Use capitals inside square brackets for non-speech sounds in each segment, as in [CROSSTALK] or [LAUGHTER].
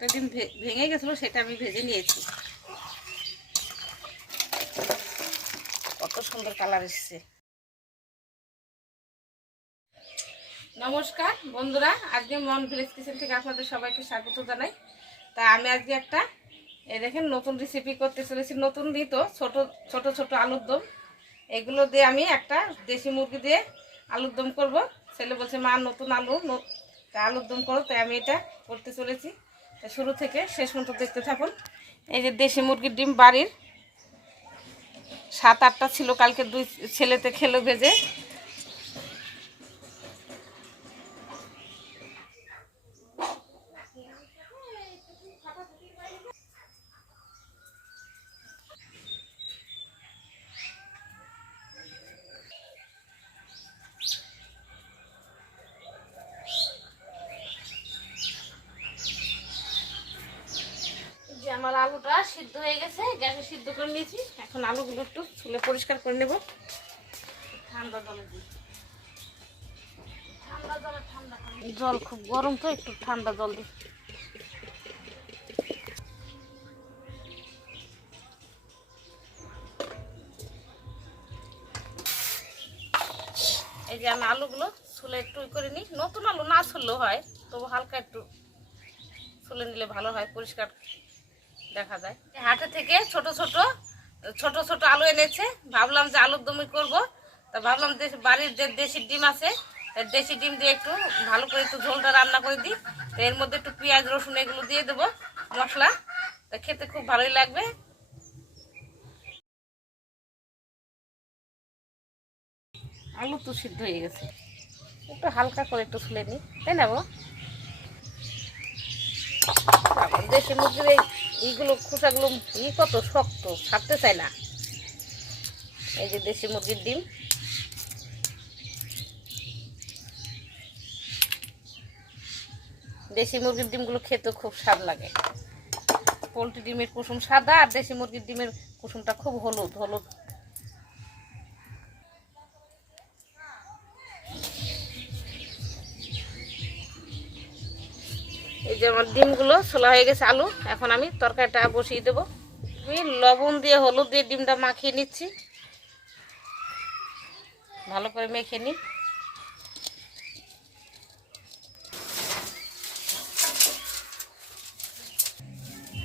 একটা ডিম ভেঙে গেছিল, সেটা আমি ভেজে নিয়েছি। কত সুন্দর কালার এসছে। নমস্কার, বন্ধুরা, আজকে মন ভিলেজ কিচেন থেকে আপনাদের সবাইকে স্বাগত জানাই। তা আমি আজকে একটা, এ দেখেন, নতুন রেসিপি করতে চলেছি, নতুন দিই তো ছোট ছোট ছোট আলুর দম। এগুলো দিয়ে আমি একটা দেশি মুরগি দিয়ে আলুর দম করব। ছেলে বলছে, মা, নতুন আলু তা আলুর দম করো। তাই আমি এটা করতে চলেছি। শুরু থেকে শেষ পর্যন্ত দেখতে থাকুন। এই যে দেশি মুরগির ডিম বাড়ির। সাত আটটা ছিল কালকে, দুই ছেলেতে খেলো ভেজে যে আমার আলুটা সিদ্ধ হয়ে গেছে গ্যাসে সিদ্ধ করে নিয়েছি। এখন আলুগুলো একটু ছুলে পরিষ্কার করে নেব। ঠান্ডা জলে দিই। ঠান্ডা জলে ঠান্ডা জল। খুব গরম তো একটু ঠান্ডা জল দিই। এই যে আমি আলুগুলো ছুলে একটু করে নিই। নতুন আলু না ছুললেও হয় তবু হালকা একটু ছুলে নিলে ভালো হয় পরিষ্কার দেখা যায়। হাটে থেকে ছোট ছোট ছোট ছোট আলু এনেছে। ভাবলাম যে আলুর দমি করব। তা ভাবলাম দেশ বাড়ির যে দেশি ডিম আছে দেশি ডিম দিয়ে একটু ভালো করে একটু ঝোলটা রান্না করে দিই। তো এর মধ্যে একটু পেঁয়াজ, রসুন এগুলো দিয়ে দেবো মশলা। তা খেতে খুব ভালোই লাগবে। আলু তো সিদ্ধ হয়ে গেছে। একটু হালকা করে একটু ছুলে নিই। তাই না দেশি মুরগির এই এইগুলো খোসাগুলো ই কত শক্ত, ছাড়তে চায় না। এই যে দেশি মুরগির ডিম। দেশি মুরগির ডিমগুলো খেতে খুব স্বাদ লাগে। পোলট্রি ডিমের কুসুম সাদা আর দেশি মুরগির ডিমের কুসুমটা খুব হলুদ হলুদ এই যে আমার ডিমগুলো ছোলা হয়ে গেছে আলু এখন আমি তরকারিটা বসিয়ে দেবো। আমি লবণ দিয়ে হলুদ দিয়ে ডিমটা মাখিয়ে নিচ্ছি। ভালো করে মেখে নিই।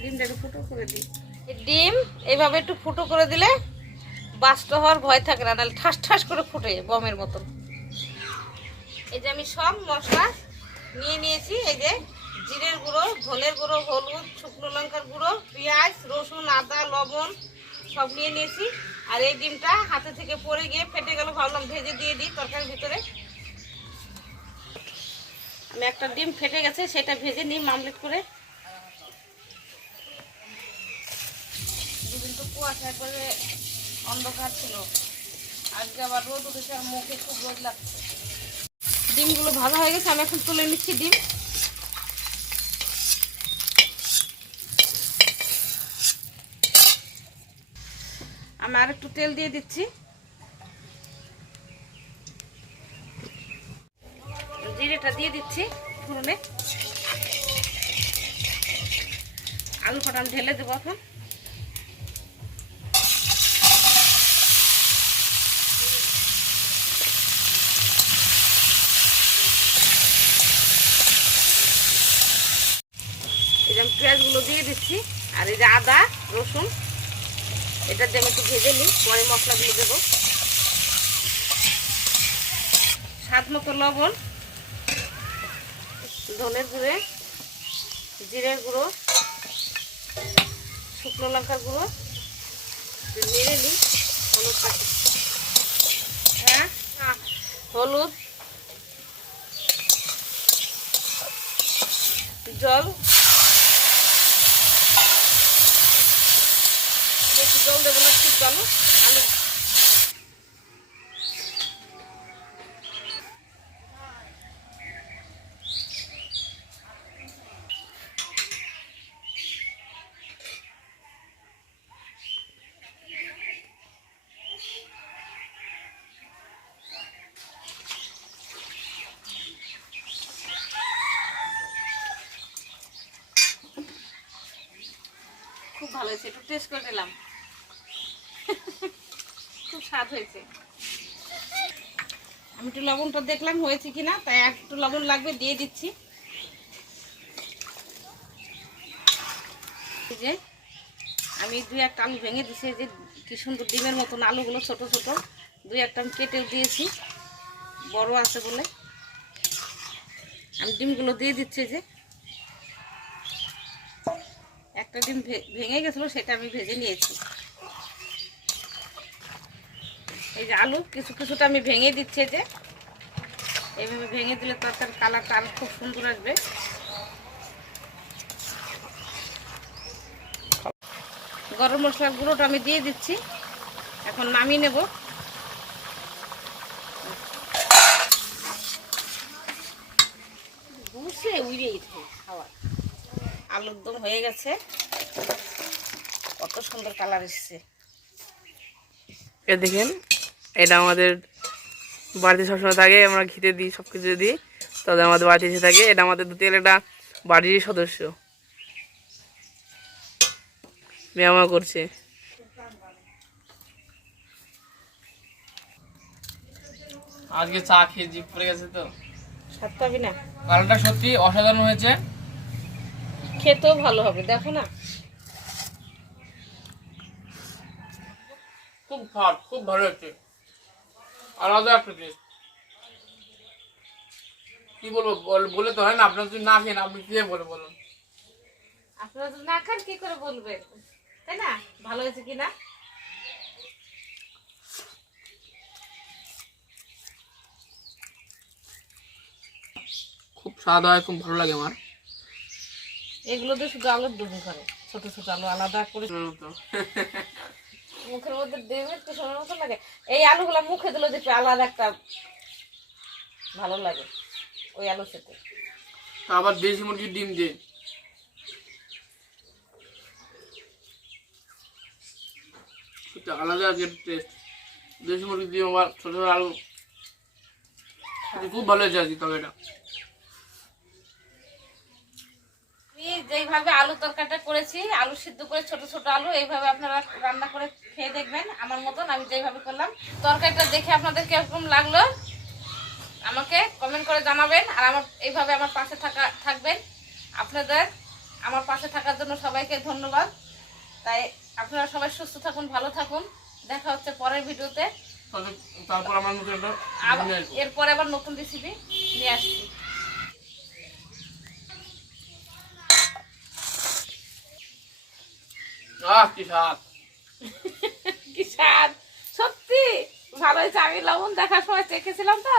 ডিমটা একটু ফুটো করে দিই। এই ডিম এইভাবে একটু ফুটো করে দিলে বাস্ট হওয়ার ভয় থাকে না তাহলে ঠাস ঠাস করে ফুটে বমের মতন। এই যে আমি সব মশলা নিয়ে নিয়েছি এই যে ধনের গুঁড়ো, হলুদ, শুকনো লঙ্কার গুঁড়ো, পেঁয়াজ, রসুন, আদা, লবণ সব নিয়ে নিয়েছি। আর এই ডিমটা হাতে থেকে পড়ে গিয়ে ফেটে গেল, ভাবলাম ভেজে দিয়ে দিই তরকারির ভিতরে। আমি একটা ডিম ফেটে গেছে, সেটা ভেজে নিই মামলেট করে। কুয়াশা করে অন্ধকার রোদ উঠেছে ডিমগুলো ভালো হয়ে গেছে, আমি এখন তুলে নিচ্ছি ডিম। আমি আর একটু তেল দিয়ে দিচ্ছি। জিরেটা দিয়ে দিচ্ছি ফুরনে। আলু ফাটান ঢেলে দেবো এখন। পেঁয়াজগুলো দিয়ে দিচ্ছি, আর এই যে আদা, রসুন। এটা দিয়ে আমি একটু ভেজে নিই, পরে মশলাগুলো দেবো। স্বাদ মতো লবণ, ধনের গুঁড়ে, জিরের গুঁড়ো, শুকনো লঙ্কার গুঁড়ো মেরে নিই হলুদ হ্যাঁ? হলুদ। জল বেশি জল দেবো না ঠিক জল আলু ভালো হয়েছে, একটু টেস্ট করে নিলাম। খুব স্বাদ হয়েছে। আমি একটু লবণটা দেখলাম হয়েছে কিনা তাই একটু লবণ লাগবে, দিয়ে দিচ্ছি। যে, আমি দুই একটা আলু ভেঙে দিছি যে কি সুন্দর ডিমের মতন আলুগুলো ছোট ছোট, দুই একটা আমি কেটে দিয়েছি, বড় আছে বলে। আমি ডিমগুলো দিয়ে দিচ্ছি যে। একটা ডিম ভেঙে গেছিল, সেটা আমি ভেজে নিয়েছি। এই যে আলু, কিছু, কিছুটা আমি ভেঙে দিচ্ছি যে। এইভাবে ভেঙে দিলে তরকার কালারটা আরও খুব সুন্দর আসবে। গরম মশলার গুঁড়োটা আমি দিয়ে দিচ্ছি। এখন নামিয়ে নেব। উড়ে খাওয়া আলুর দম হয়ে গেছে। কত সুন্দর কালার এসেছে। এ দেখেন এটা আমাদের বাড়িতে সবসময় থাকে আমরা খেতে দিই সব কিছু দিই তবে আমাদের বাড়িতে এসে থাকে এটা আমাদের দু তেল এটা বাড়িরই সদস্য। ব্যায়ামও করছে। আজকে চা খেয়ে জিপ পড়ে গেছে তো। পাবি না? কালারটা সত্যি অসাধারণ হয়েছে। খেতেও ভালো হবে দেখো না। খুব স্বাদ খুব ভালো হচ্ছে আলাদা একটা টেস্ট কি বলব বল- বলে তো হয় না আপনার যদি না খেয়ে আপনি কে বলে বলুন? আপনারা যদি না খান কি করে বলবেন? তাই না? ভালো হয়েছে কি না? খুব স্বাদ হয় খুব ভালো লাগে আমার। এগুলো দিয়ে শুধু আলুর দম করে। ছোট ছোট আলু আলাদা করে। মুখের মধ্যে দেবে একটু সোনার মতো লাগে। এই আলুগুলো মুখে দিলে দেখবে আলাদা একটা ভালো লাগে ওই আলুর সাথে। আবার দেশি মুরগির ডিম দিয়ে। আলাদা আছে টেস্ট দেশি মুরগির ডিম আবার ছোট ছোট আলু। খুব ভালো হয়েছে আজকে তবে এটা। যেইভাবে আলু তরকারিটা করেছি আলু সিদ্ধ করে ছোট ছোট আলু এইভাবে আপনারা রান্না করে খেয়ে দেখবেন আমার মতন আমি যেইভাবে করলাম। তরকারিটা দেখে আপনাদের কীরকম লাগল আমাকে কমেন্ট করে জানাবেন আর আমার এইভাবে আমার পাশে থাকা থাকবেন। আপনাদের আমার পাশে থাকার জন্য সবাইকে ধন্যবাদ। তাই আপনারা সবাই সুস্থ থাকুন ভালো থাকুন। দেখা হচ্ছে পরের ভিডিওতে। তারপর আমার আবার এরপরে আবার নতুন রেসিপি নিয়ে আসছি। আহ কি [LAUGHS] কি সত্যি ভালো হয়েছে আমি লবণ দেখার সময় চেখেছিলাম তো।